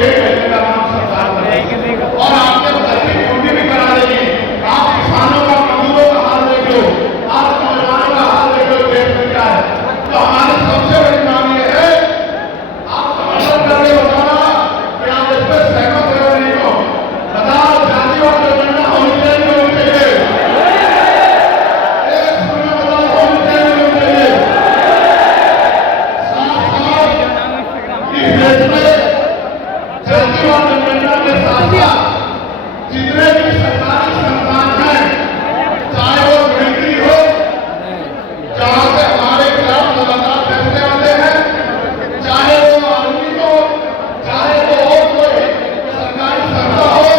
1 महीने का काम सरकार करेगी और आपके घर की ड्यूटी भी करा देगी। आप किसानों का, मजदूरों का हाल देख लो, आप नौजवानों का हाल देख लो, देश में क्या है। तो हमारी सबसे बड़ी मांग ये है, आप समर्थन करके बताना कि आप इस पर सहमत हो या नहीं हो। बताओ, जाति और जनगणना होनी चाहिए नहीं होनी चाहिए? एक सुन में बताओ, होनी चाहिए नहीं होनी चाहिए? साथ इस देश में जाति और जनगणना के साथ साथ जितने भी सरकारी संस्थान हैं, चाहे वो मिलिट्री हो, जहां से हमारे खिलाफ लगातार फैसले आते हैं, चाहे वो आर्मी हो, चाहे वो और कोई सरकारी संस्था हो,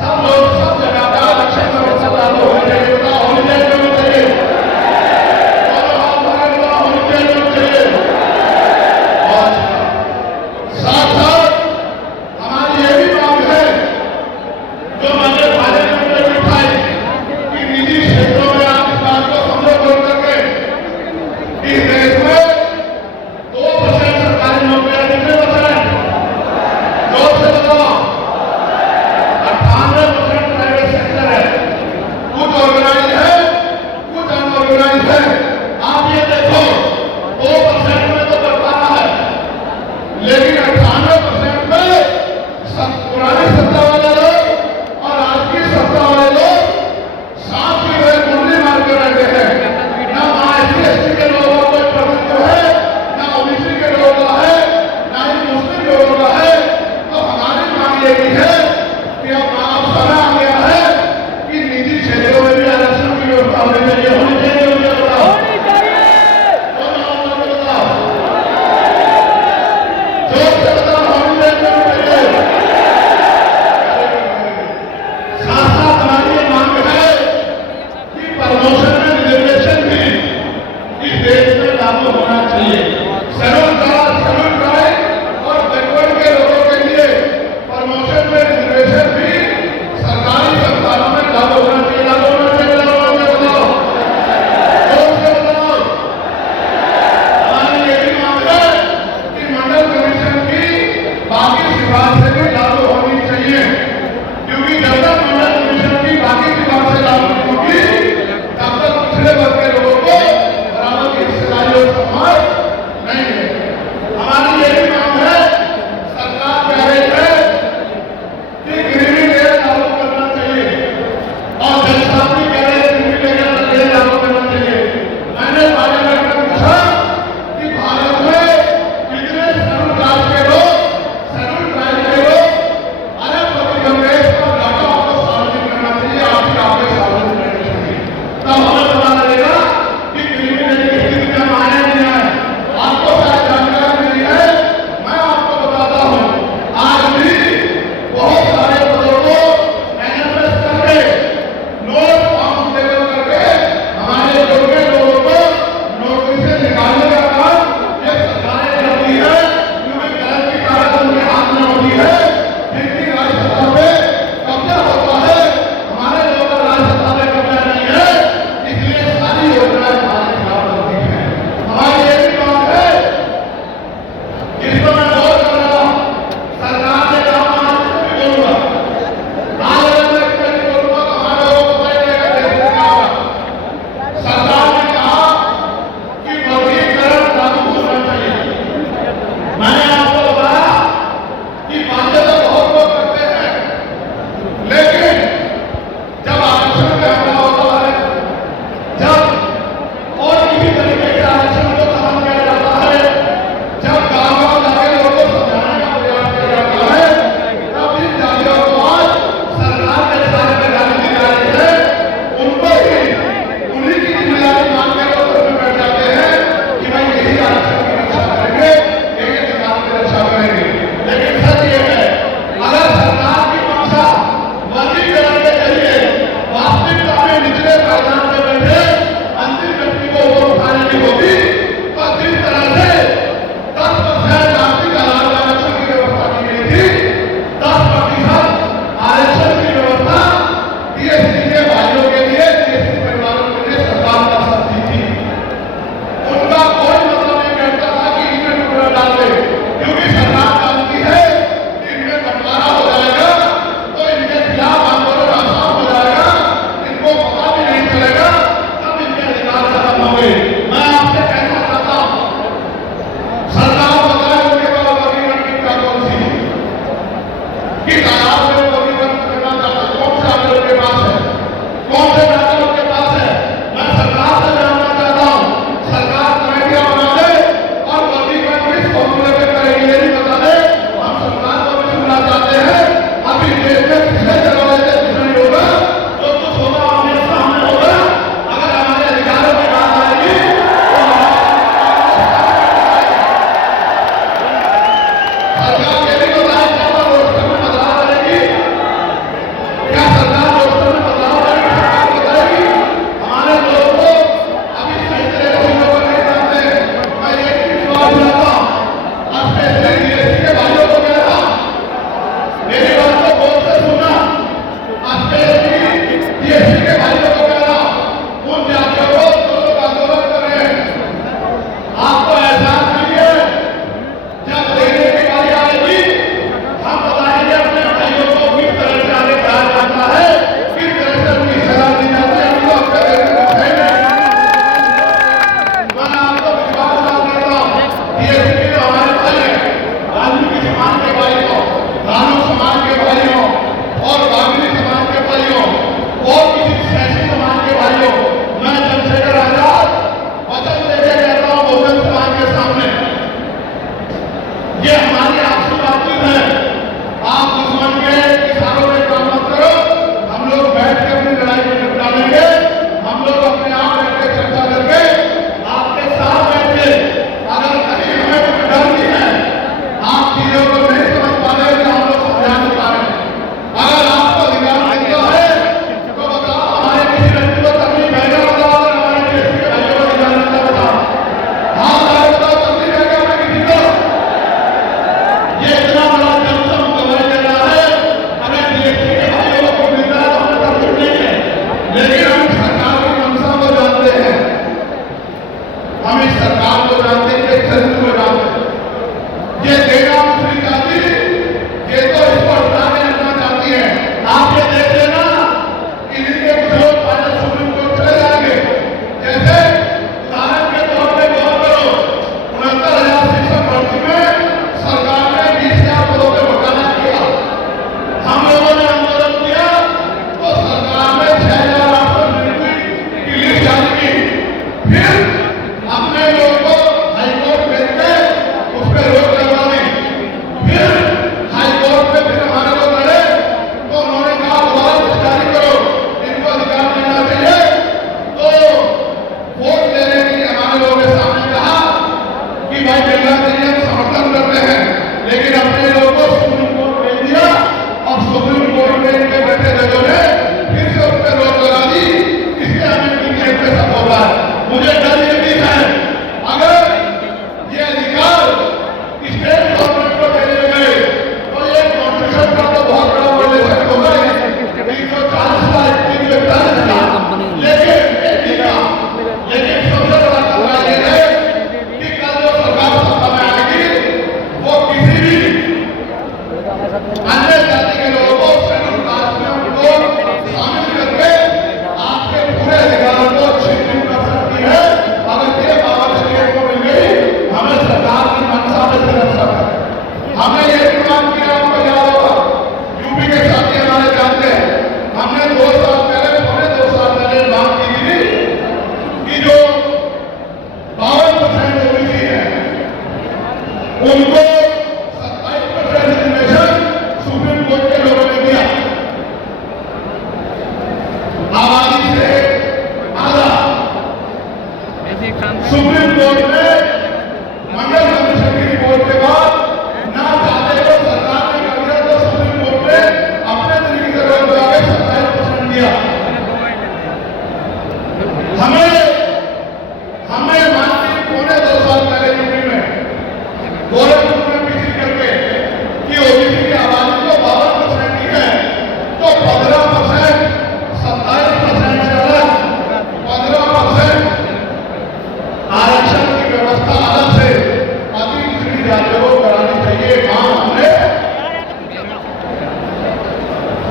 सब लोग सब जगह का आरक्षण व्यवस्था लागू होनी चाहिए। बताओ, होनी चाहिए नहीं होनी चाहिए? और आप बताओ, होनी चाहिए नहीं होनी चाहिए? और साथ साथ हमारी ये भी मांग है ये हमारी आपसी बातचीत है। आप दुश्मन के इशारों पे काम मत करो। हम लोग बैठ के अपनी लड़ाई को निपटा लेंगे। हम लोग अपने आप बैठ के चर्चा करके आपके साथ बैठ के, अगर कहीं हमें कुछ डर नहीं है, आप चीजों को नहीं समझ पा रहे तो हम लोग समझा नहीं पा रहे। अगर आपको अधिकार मिलता है तो बताओ, हमारे किसी व्यक्ति को तकलीफ है क्या? बताओ, अगर हमारे देश के भाइयों को अधिकार मिलता है बताओ। हाँ बताओ, तकलीफ है क्या हमें किसी को? ये इतना बड़ा जनसम गवाही दे रहा है, हमें जीएसटी के भाइयों को मिलता है तो हमें तकलीफ नहीं है। लेकिन हम सरकार की मंशा को जानते हैं, हम इस सरकार को जानते हैं, इस चरित्र को जानते हैं। ये देना दूसरी जाति, ये तो इसको हटा के रखना चाहती है। आप ये देख लेना कि इनके कुछ लोग फाइनल सुप्रीम कोर्ट चले जाएंगे। जैसे उदाहरण के तौर पे गौर करो, 69,000 शिक्षक भर्ती में सरकार ने 20,000 पदों पे घोटाला किया। हम लोगों ने आंदोलन किया तो सरकार ने 6,899 की लिस्ट जारी की। फिर अपने लोगों को हाईकोर्ट भेज के उस पर रोक लगवा दी। फिर हाईकोर्ट में फिर हमारे लोग लड़े तो उन्होंने कहा दोबारा लिस्ट जारी करो, इनको अधिकार मिलना चाहिए। तो वोट लेने के लिए हमारे लोगों ने सामने कहा कि भाई मिलना चाहिए, हम समर्थन करते हैं। लेकिन अपने लोगों को सुप्रीम कोर्ट भेज दिया और सुप्रीम कोर्ट में इनके बैठे जजों ने फिर से उस पर रोक लगा दी। इसलिए हमें टीचर पे सब हो रहा है। मुझे डर ये भी है, अगर ये अधिकार स्टेट गवर्नमेंट को दे दिए गए तो ये कॉन्स्टिट्यूशन का तो बहुत बड़ा वायलेशन होगा ही। 340 का 341 का, लेकिन सबसे बड़ा खतरा ये है कि कल जो सरकार सत्ता में आएगी वो किसी भी अन्य जाति के लोगों को शेड्यूल कास्ट में उनको शामिल करके आपके पूरे अधिकारों को छीन कर सकती है। अगर ये पावर स्टेट को मिल गई, हमें सरकार की मंशा में से रख सकता है। हमने ये भी मांग किया, आपको याद होगा, यूपी के साथी हमारे जानते हैं, हमने 2 साल पहले, पौने 2 साल पहले मांग की थी कि जो 52% ओबीसी है उनको 27% रिजर्वेशन सुप्रीम कोर्ट के लोगों ने दिया। आबादी से आधा सुप्रीम कोर्ट ने मंडल कमीशन की रिपोर्ट के बाद ना चाहते तो सरकार ने कर दिया, तो सुप्रीम कोर्ट ने अपने तरीके से रोक लगा के 27% दिया। हमें मांग की पौने 2 साल पहले यूपी में गोरखपुर में पीसी करके कि ओबीसी की आबादी को 52% की है तो 15%, 27% से अलग 15% आरक्षण की व्यवस्था अलग से अति पिछड़ी जातियों को करानी चाहिए। मांग हमने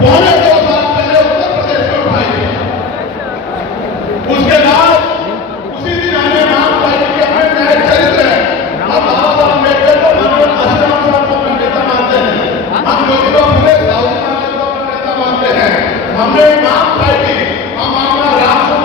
पौने 2 साल पहले उत्तर प्रदेश में उठाई थी। उसके बाद उसी दिन हमने मांग उठाई कि हमें न्याय चरित्र है। हम बाबा साहब अम्बेडकर को मानव आश्रम साहब को अपना नेता मानते हैं, हम ज्योतिबा फुले साहू को अपना नेता मानते हैं। हमने मांग उठाई थी, हम अपना राष्ट्र